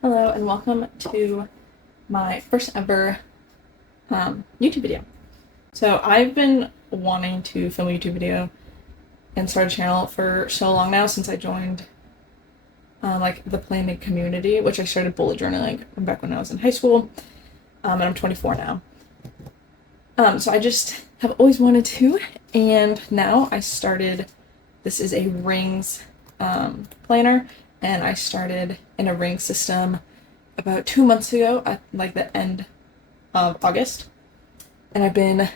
Hello and welcome to my first ever YouTube video. So I've been wanting to film a YouTube video and start a channel for so long now since I joined like the planning community, which I started bullet journaling back when I was in high school, and I'm 24 now. So I just have always wanted to, and now I started. This is a rings planner, and I started in a ring system about 2 months ago at like the end of August, and I've been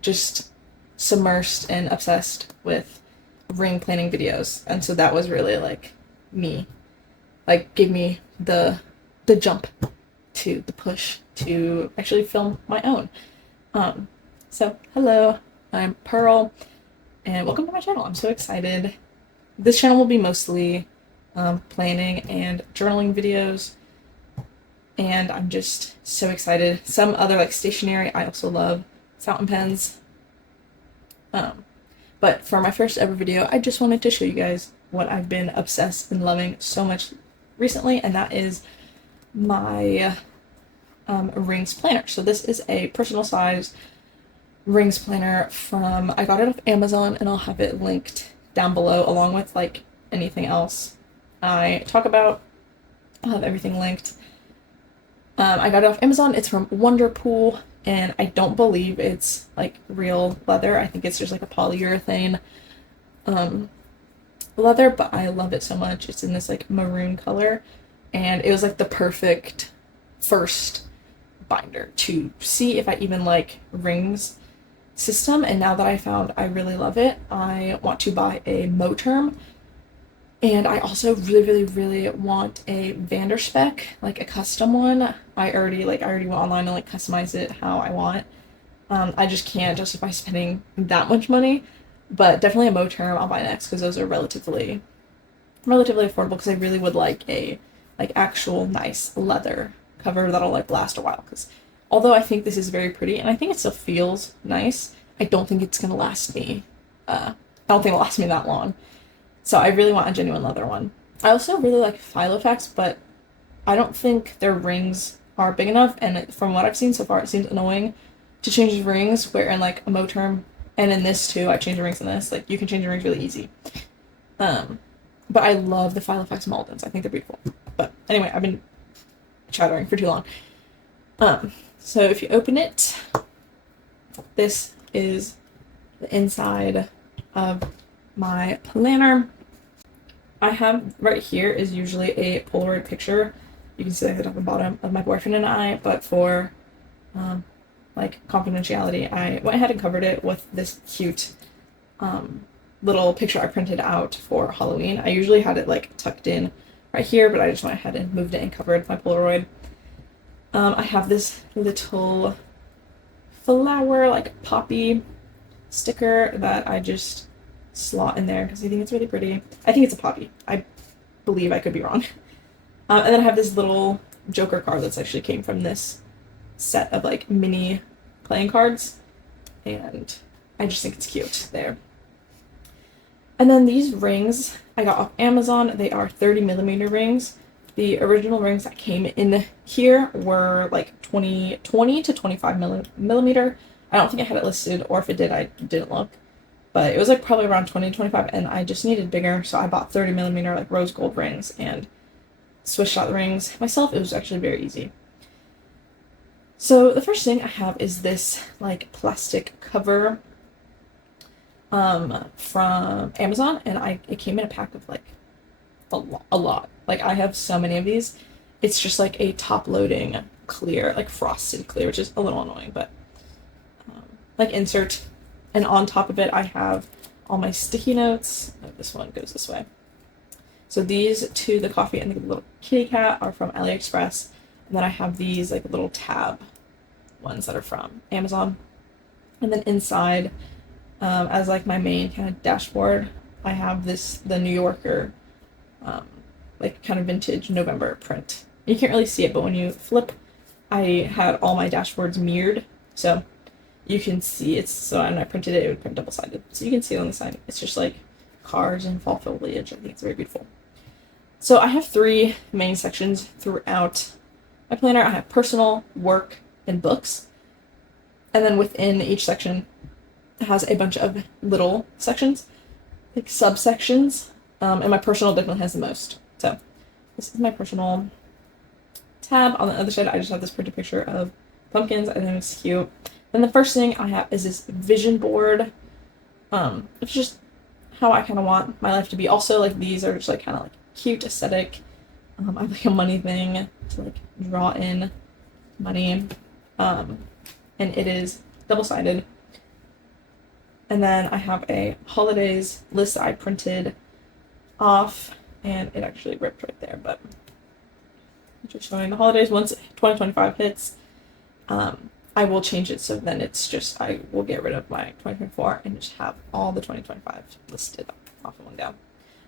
just submersed and obsessed with ring planning videos, and so that was really like me, like gave me the jump to the push to actually film my own. So hello, I'm Pearl, and welcome to my channel. I'm so excited. This channel will be mostly planning and journaling videos, and I'm just so excited. Some other like stationery, I also love fountain pens. But for my first ever video, I just wanted to show you guys what I've been obsessed and loving so much recently, and that is my rings planner. So this is a personal size rings planner from, I got it off Amazon, and I'll have it linked down below along with like anything else I talk about. I'll have everything linked. I got it off Amazon. It's from Wonderpool, and I don't believe it's like real leather. I think it's just like a polyurethane leather, but I love it so much. It's in this like maroon color, and it was like the perfect first binder to see if I even like rings system. And now that I found I really love it, I want to buy a Moterm. And I also really want a Vanderspec, like a custom one. I already went online and like customize it how I want. I just can't justify spending that much money, but definitely a Moterm I'll buy next because those are relatively affordable, because I really would like a like actual nice leather cover that'll like last a while, because although I think this is very pretty and I think it still feels nice, I don't think it's gonna last me. I don't think it'll last me that long. So I really want a genuine leather one. I also really like Filofax, but I don't think their rings are big enough, and from what I've seen so far, it seems annoying to change the rings, where in like a Moterm, and in this too, I change the rings in this, like you can change the rings really easy. But I love the Filofax Maldens. I think they're beautiful. But anyway, I've been chattering for too long. So if you open it, this is the inside of my planner. I have right here is usually a Polaroid picture. You can see like the top and bottom of my boyfriend and I, but for like confidentiality, I went ahead and covered it with this cute little picture I printed out for Halloween. I usually had it like tucked in right here, but I just went ahead and moved it and covered my Polaroid. I have this little flower like poppy sticker that I just slot in there because I think it's really pretty. I think it's a poppy. I believe, I could be wrong. And then I have this little Joker card that's actually came from this set of like mini playing cards, and I just think it's cute there. And then these rings I got off Amazon. They are 30mm rings. The original rings that came in here were like 20 to 25mm. I don't think I had it listed, or if it did, I didn't look. But it was like probably around 20 to 25, and I just needed bigger, so I bought 30mm like rose gold rings and switched out the rings myself. It was actually very easy. So the first thing I have is this like plastic cover from Amazon, and it came in a pack of like a lot. Like I have so many of these. It's just like a top loading clear, like frosted clear, which is a little annoying, but like insert. And on top of it, I have all my sticky notes. Oh, this one goes this way. So these two, the coffee and the little kitty cat, are from AliExpress. And then I have these like little tab ones that are from Amazon. And then inside, as like my main kind of dashboard, I have the New Yorker, like kind of vintage November print. You can't really see it, but when you flip, I had all my dashboards mirrored. So you can see it's, so when I printed it, it would print double-sided. So you can see it on the side. It's just like cars and fall foliage. I think it's very beautiful. So I have three main sections throughout my planner. I have personal, work, and books. And then within each section has a bunch of little sections, like subsections. And my personal definitely has the most. So this is my personal tab. On the other side, I just have this printed picture of pumpkins. I think it's cute. Then the first thing I have is this vision board. It's just how I kind of want my life to be. Also, like these are just like kind of like cute, aesthetic. I have like a money thing to like draw in money. And it is double-sided. And then I have a holidays list that I printed off, and it actually ripped right there, but just showing the holidays. Once 2025 hits, I will change it so then it's just, I will get rid of my 2024 and just have all the 2025 listed off in one go. And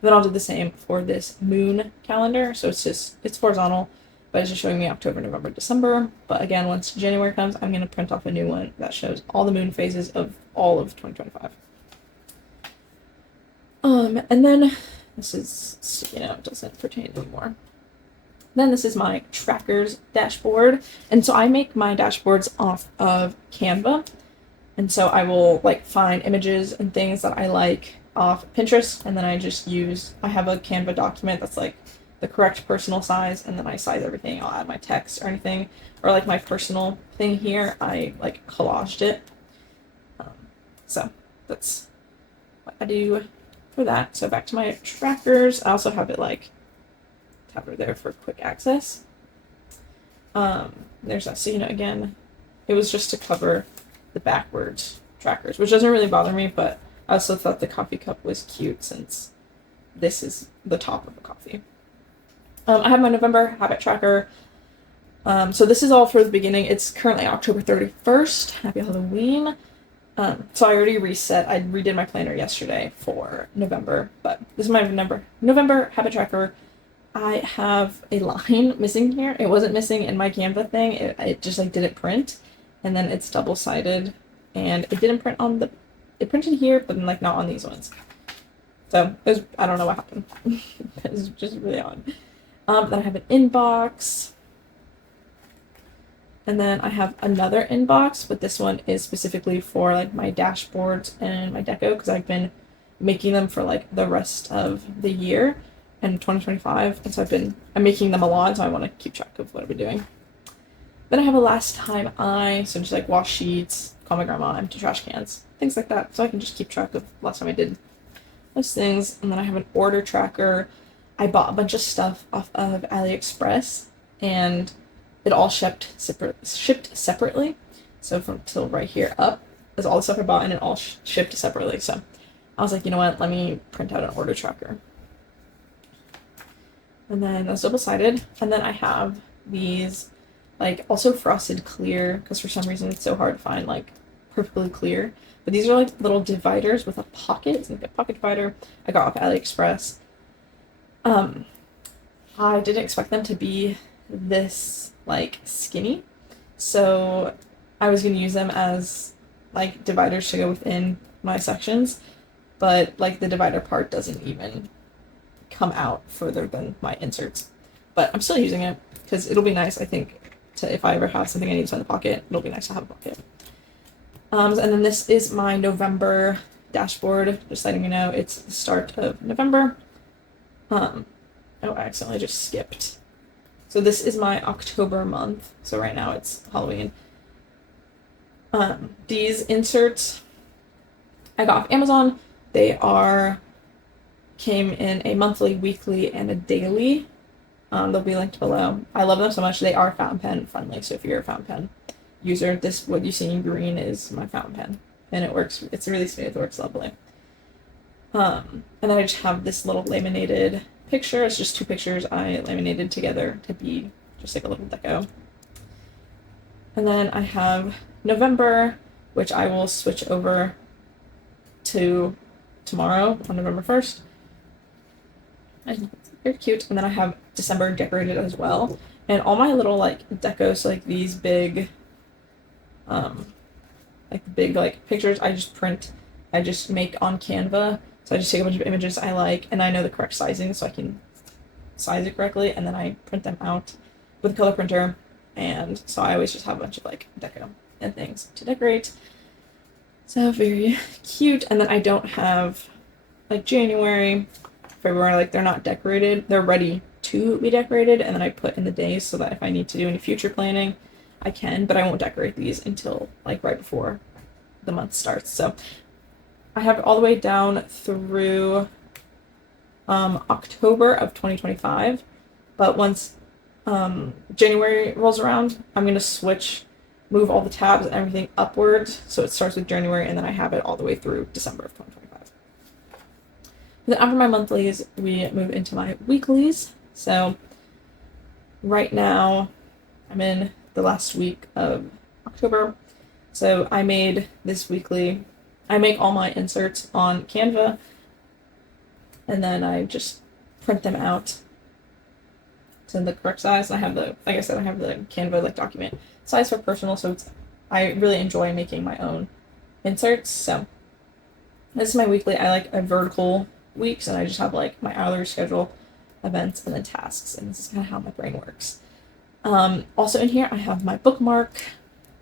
then I'll do the same for this moon calendar. So it's horizontal, but it's just showing me October, November, December. But again, once January comes, I'm going to print off a new one that shows all the moon phases of all of 2025. And then this is, it doesn't pertain anymore. Then this is my trackers dashboard. And so I make my dashboards off of Canva. And so I will like find images and things that I like off Pinterest. And then I have a Canva document that's like the correct personal size. And then I size everything. I'll add my text or anything. Or like my personal thing here, I like collaged it. So that's what I do for that. So back to my trackers. I also have it like tab right there for quick access. There's that. So, again, it was just to cover the backwards trackers, which doesn't really bother me, but I also thought the coffee cup was cute since this is the top of a coffee. I have my November habit tracker. So this is all for the beginning. It's currently October 31st. Happy Halloween. So I already reset. I redid my planner yesterday for November, but this is my November habit tracker. I have a line missing here. It wasn't missing in my Canva thing. It just like didn't print, and then it's double-sided, and it didn't print on it printed here, but then like not on these ones. So I don't know what happened. It was just really odd. Then I have an inbox, and then I have another inbox, but this one is specifically for like my dashboards and my deco because I've been making them for like the rest of the year. And 2025, and so I'm making them a lot, so I want to keep track of what I've been doing. Then I have a last time so just like wash sheets, call my grandma, empty trash cans, things like that, so I can just keep track of last time I did those things. And then I have an order tracker. I bought a bunch of stuff off of AliExpress, and it all shipped separately. So from till right here up is all the stuff I bought, and it all shipped separately. So I was like, you know what? Let me print out an order tracker. And then that's double-sided. And then I have these, like, also frosted clear, because for some reason it's so hard to find, like, perfectly clear. But these are, like, little dividers with a pocket. It's like a pocket divider I got off AliExpress. I didn't expect them to be this, like, skinny. So I was going to use them as, like, dividers to go within my sections. But, like, the divider part doesn't even come out further than my inserts, but I'm still using it because it'll be nice, I think, to if I ever have something I need to in the pocket, it'll be nice to have a pocket. And then this is my November dashboard, just letting you know it's the start of November. I accidentally just skipped. So this is my October month, so right now it's Halloween. These inserts I got off Amazon. They came in a monthly, weekly, and a daily. They'll be linked below. I love them so much. They are fountain pen friendly, so if you're a fountain pen user, what you see in green is my fountain pen, and it works. It's really smooth. It works lovely. And then I just have this little laminated picture. It's just two pictures I laminated together to be just like a little deco. And then I have November, which I will switch over to tomorrow on November 1st. And they're cute. And then I have December decorated as well. And all my little like decos, like these big pictures, I just make on Canva. So I just take a bunch of images I like, and I know the correct sizing, so I can size it correctly, and then I print them out with a color printer. And so I always just have a bunch of like deco and things to decorate. So very cute. And then I don't have like January, February, like they're not decorated. They're ready to be decorated, and then I put in the days so that if I need to do any future planning, I can, but I won't decorate these until like right before the month starts. So I have it all the way down through October of 2025, but once January rolls around, I'm going to move all the tabs and everything upwards, so it starts with January, and then I have it all the way through December of 2025. Then after my monthlies, we move into my weeklies. So right now, I'm in the last week of October, so I made this weekly. I make all my inserts on Canva, and then I just print them out to the correct size. I have the, like I said, I have the Canva like document size for personal, so I really enjoy making my own inserts. So this is my weekly. I like a vertical weeks, and I just have like my hourly schedule, events, and then tasks, and this is kind of how my brain works. Also in here I have my bookmark,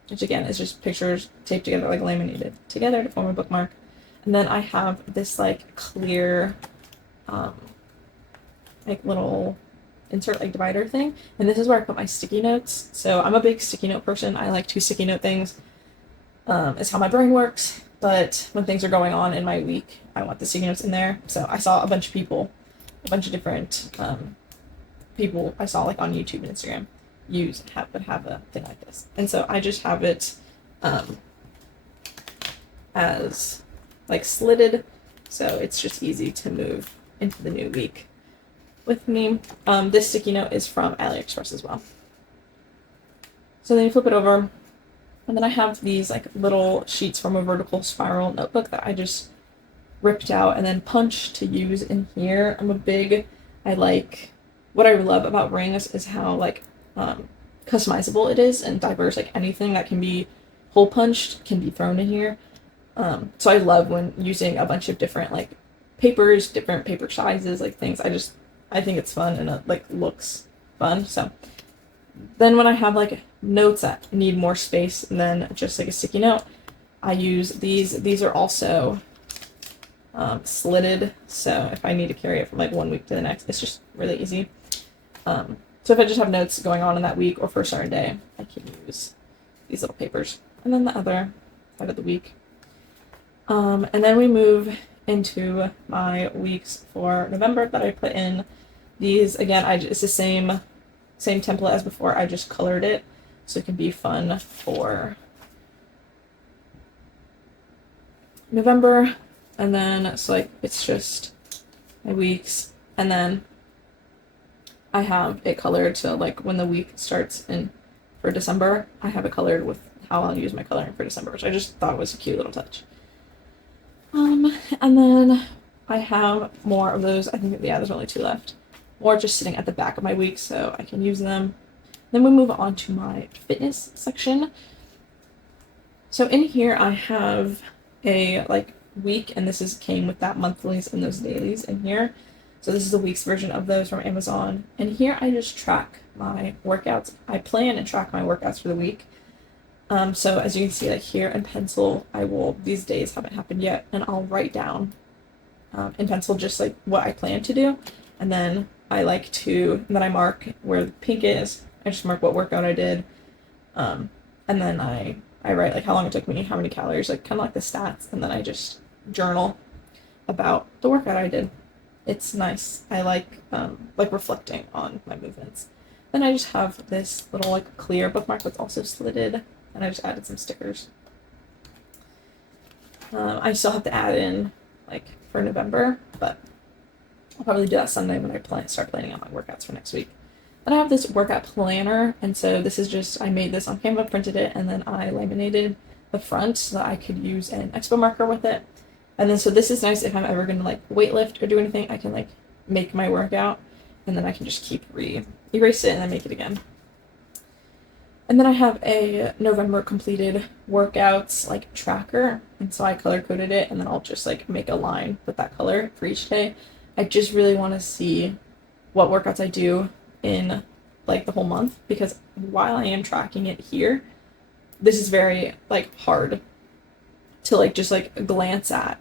which again is just pictures taped together, like laminated together to form a bookmark. And then I have this like clear like little insert like divider thing, and this is where I put my sticky notes. So I'm a big sticky note person. I like to sticky note things. It's how my brain works, but when things are going on in my week, I want the sticky notes in there. So I saw a bunch of people, a bunch of different people I saw like on YouTube and Instagram have a thing like this, and so I just have it as like slitted, so it's just easy to move into the new week with me. This sticky note is from AliExpress as well. So then you flip it over, and then I have these like little sheets from a vertical spiral notebook that I just ripped out and then punched to use in here. What I love about rings is how like customizable it is and diverse. Like anything that can be hole punched can be thrown in here. So I love when using a bunch of different like papers, different paper sizes, like things. I think it's fun, and it like looks fun. So then when I have like notes that need more space than just like a sticky note, I use these. These are also slitted, so if I need to carry it from like one week to the next, it's just really easy. So if I just have notes going on in that week or for a certain day, I can use these little papers. And then the other side of the week. And then we move into my weeks for November that I put in. These, again, it's the same template as before. I just colored it so it can be fun for November. And then, so like, it's just my weeks. And then I have it colored, so like when the week starts for December, I have it colored with how I'll use my coloring for December, which I just thought was a cute little touch. And then I have more of those. I think, yeah, there's only 2 left. More just sitting at the back of my week, so I can use them. Then we move on to my fitness section. So in here I have a like week, and came with that monthlies and those dailies in here. So this is the week's version of those from Amazon. And here I just track my workouts. I plan and track my workouts for the week. So as you can see, like here in pencil, these days haven't happened yet, and I'll write down in pencil just like what I plan to do. And then I mark where the pink is. I just mark what workout I did. And then I write like how long it took me, how many calories, like kind of like the stats. And then I just journal about the workout I did. It's nice. I like reflecting on my movements. Then I just have this little like clear bookmark that's also slitted, and I just added some stickers. I still have to add in like for November, but I'll probably do that Sunday when I start planning out my workouts for next week. Then I have this workout planner, and so this is just, I made this on Canva, printed it, and then I laminated the front so that I could use an expo marker with it. And then, so this is nice if I'm ever going to like weightlift or do anything, I can like make my workout, and then I can just keep erase it and then make it again. And then I have a November completed workouts like tracker, and so I color coded it, and then I'll just like make a line with that color for each day. I just really want to see what workouts I do in like the whole month, because while I am tracking it here, this is very like hard to like just like glance at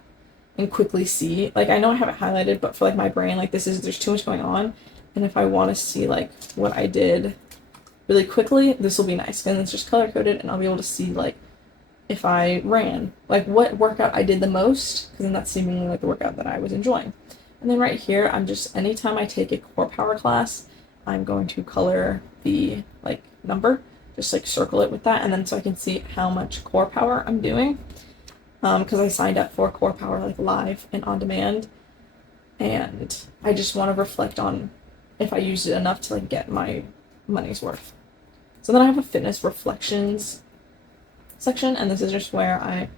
and quickly see. Like I know I have it highlighted, but for like my brain, like there's too much going on. And if I want to see like what I did really quickly, this will be nice. And it's just color coded and I'll be able to see like if I ran, like what workout I did the most, because then that's seemingly like the workout that I was enjoying. And then right here, I'm just, anytime I take a core power class, I'm going to color the like number, just like circle it with that, and then so I can see how much core power I'm doing. Because I signed up for core power like live and on demand, and I just want to reflect on if I used it enough to like get my money's worth. So then I have a fitness reflections section, and this is just where I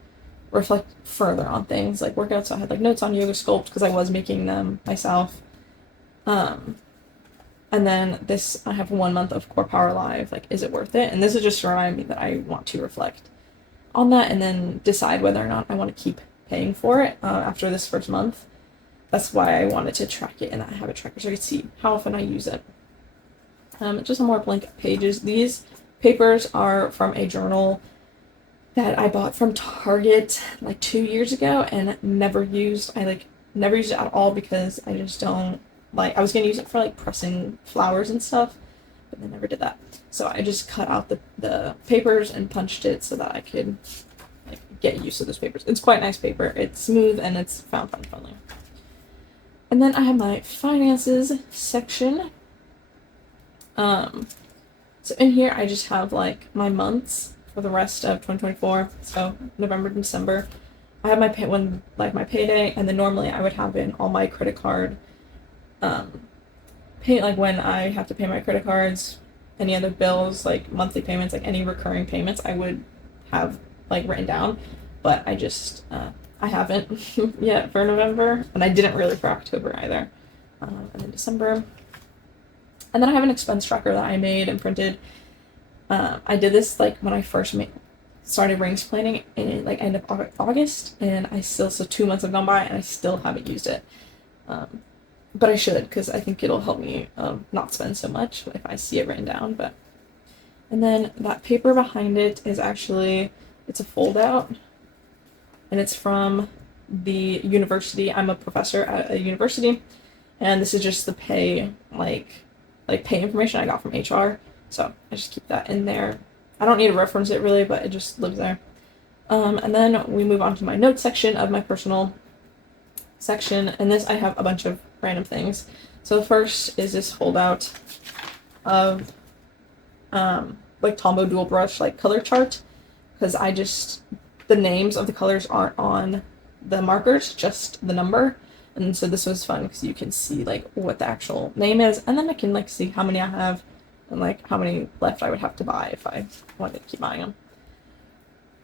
reflect further on things like workouts. So I had like notes on yoga sculpt because I was making them myself. And then this, I have 1 month of core power live, like is it worth it? And this is just to remind me that I want to reflect on that and then decide whether or not I want to keep paying for it after this first month. That's why I wanted to track it in that habit tracker, so I could see how often I use it. Just some more blank pages. These papers are from a journal that I bought from Target like 2 years ago and never used. I like never used it at all because I just don't like, I was gonna use it for like pressing flowers and stuff, but I never did that. So I just cut out the papers and punched it so that I could like get used to those papers. It's quite nice paper. It's smooth and it's found fun friendly. And then I have my finances section. So in here I just have like my months for the rest of 2024. So November, December. I have my my payday, and then normally I would have in all my credit card pay, like when I have to pay my credit cards, any other bills, like monthly payments, like any recurring payments, I would have like written down, but I just I haven't yet for November, and I didn't really for October either. And then December, and then I have an expense tracker that I made and printed. I did this like when I first started rings planning in like end of August, and I still, so 2 months have gone by and I still haven't used it. But I should, because I think it'll help me not spend so much if I see it written down. But and then that paper behind it is actually, it's a fold out, and it's from the university. I'm a professor at a university, and this is just the pay pay information I got from HR. So I just keep that in there. I don't need to reference it really, but it just lives there. And then we move on to my notes section of my personal section, and this I have a bunch of random things. So the first is this foldout of like Tombow dual brush like color chart, because I just, the names of the colors aren't on the markers, just the number. And so this was fun because you can see like what the actual name is, and then I can like see how many I have and like how many left I would have to buy if I wanted to keep buying them.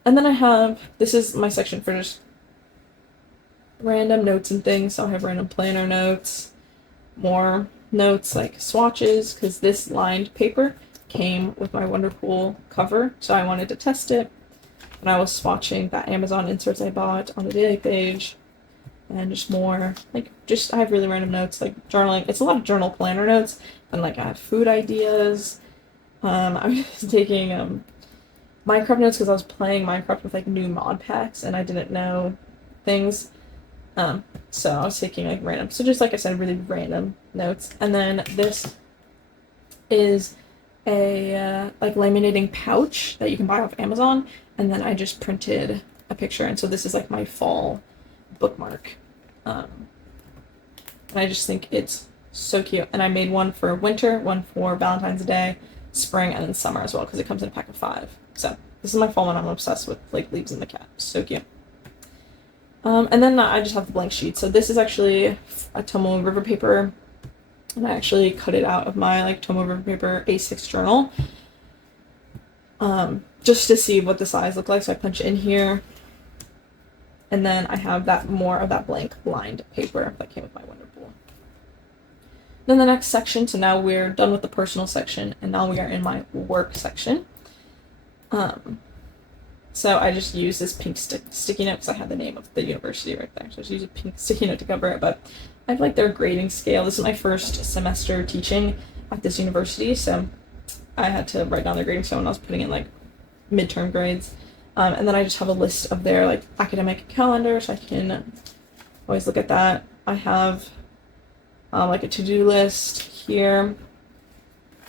And then I have, this is my section for just random notes and things. So I have random planner notes, more notes like swatches, because this lined paper came with my Wonderpool cover, so I wanted to test it. And I was swatching that Amazon inserts I bought on the daily page, and just more like, just I have really random notes like journaling. It's a lot of journal planner notes, and like I have food ideas. I was taking Minecraft notes because I was playing Minecraft with like new mod packs and I didn't know things. So I was taking like random, so just like I said, really random notes. And then this is a like laminating pouch that you can buy off Amazon, and then I just printed a picture, and so this is like my fall bookmark. And I just think it's so cute. And I made one for winter, one for Valentine's Day, spring, and then summer as well, because it comes in a pack of 5. So this is my fall one. I'm obsessed with like leaves in the cat. So cute. And then I just have the blank sheet. So this is actually a Tomo River paper, and I actually cut it out of my like Tomo River paper A6 journal, just to see what the size looked like. So I punch it in here, and then I have that more of that blank lined paper that came with my Wonderpool. Then the next section, so now we're done with the personal section, and now we are in my work section. So So I just use this pink sticky note because I had the name of the university right there. So I just use a pink sticky note to cover it. But I have like their grading scale. This is my first semester teaching at this university, so I had to write down their grading scale when I was putting in like midterm grades. And then I just have a list of their like academic calendar, so I can always look at that. I have like a to-do list here.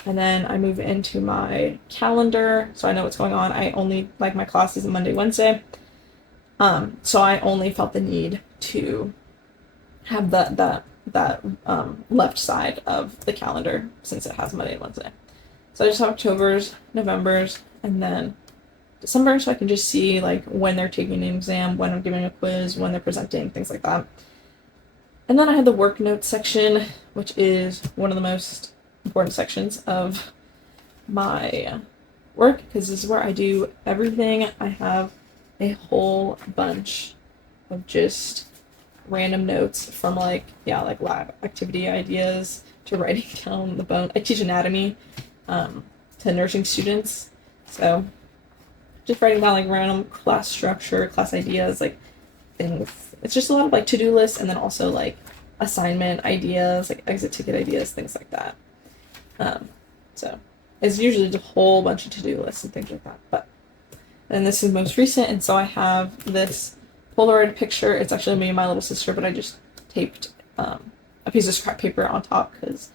And then I move into my calendar, so I know what's going on. I only, like, my class is Monday, Wednesday. So I only felt the need to have that left side of the calendar since it has Monday and Wednesday. So I just have October's, November's, and then December, so I can just see like when they're taking an exam, when I'm giving a quiz, when they're presenting, things like that. And then I have the work notes section, which is one of the most important sections of my work because this is where I do everything. I have a whole bunch of just random notes from like lab activity ideas to writing down the bone. I teach anatomy to nursing students, so just writing down like random class structure, class ideas, like things. It's just a lot of like to-do lists and then also like assignment ideas, like exit ticket ideas, things like that. So it's usually just a whole bunch of to-do lists and things like that. But then this is most recent, and so I have this Polaroid picture. It's actually me and my little sister, but I just taped a piece of scrap paper on top because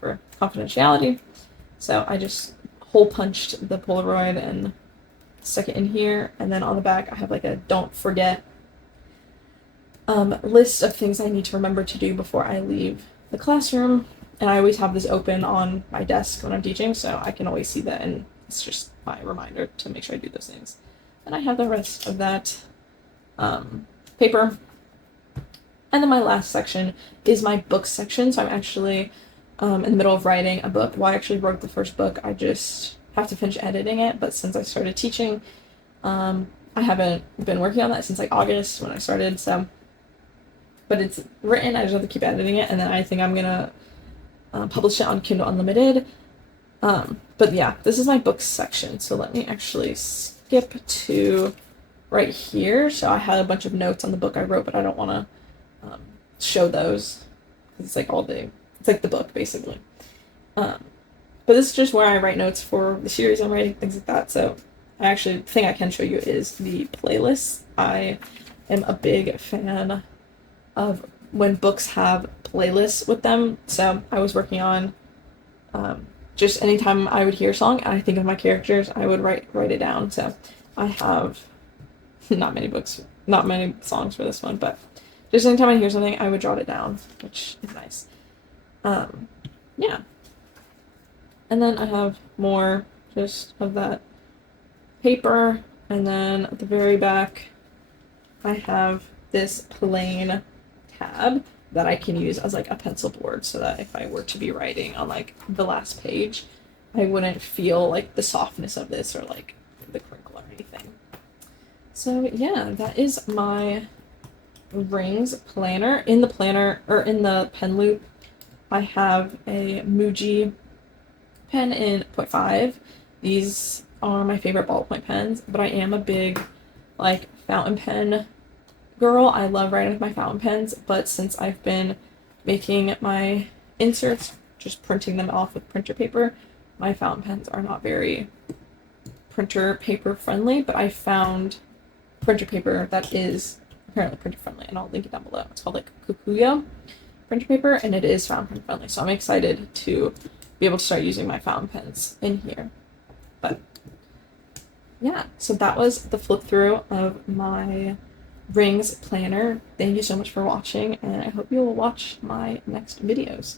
for confidentiality. So I just hole punched the Polaroid and stuck it in here, and then on the back I have like a don't forget list of things I need to remember to do before I leave the classroom. And I always have this open on my desk when I'm teaching, so I can always see that, and it's just my reminder to make sure I do those things. And I have the rest of that paper. And then my last section is my books section. So I'm actually in the middle of writing a book. Well, I actually wrote the first book. I just have to finish editing it. But since I started teaching, I haven't been working on that since like August when I started. So, but it's written. I just have to keep editing it, and then I think I'm gonna publish it on Kindle Unlimited. But yeah, this is my books section. So let me actually skip to right here. So I had a bunch of notes on the book I wrote, but I don't want to show those. It's like it's like the book basically. But this is just where I write notes for the series I'm writing, things like that. So the thing I can show you is the playlist. I am a big fan of when books have playlists with them. So I was working on just anytime I would hear a song and I think of my characters, I would write it down. So I have not many songs for this one, but just anytime I hear something, I would jot it down, which is nice. Yeah. And then I have more just of that paper, and then at the very back I have this plain tab that I can use as like a pencil board, so that if I were to be writing on like the last page, I wouldn't feel like the softness of this or like the crinkle or anything. So yeah, that is my rings planner. In the planner, or in the pen loop, I have a Muji pen in 0.5. These are my favorite ballpoint pens, but I am a big like fountain pen girl. I love writing with my fountain pens, but since I've been making my inserts, just printing them off with printer paper, my fountain pens are not very printer paper friendly, but I found printer paper that is apparently printer friendly, and I'll link it down below. It's called like Kukuyo printer paper, and it is fountain pen friendly, so I'm excited to be able to start using my fountain pens in here. But yeah, so that was the flip through of my rings planner. Thank you so much for watching, and I hope you will watch my next videos.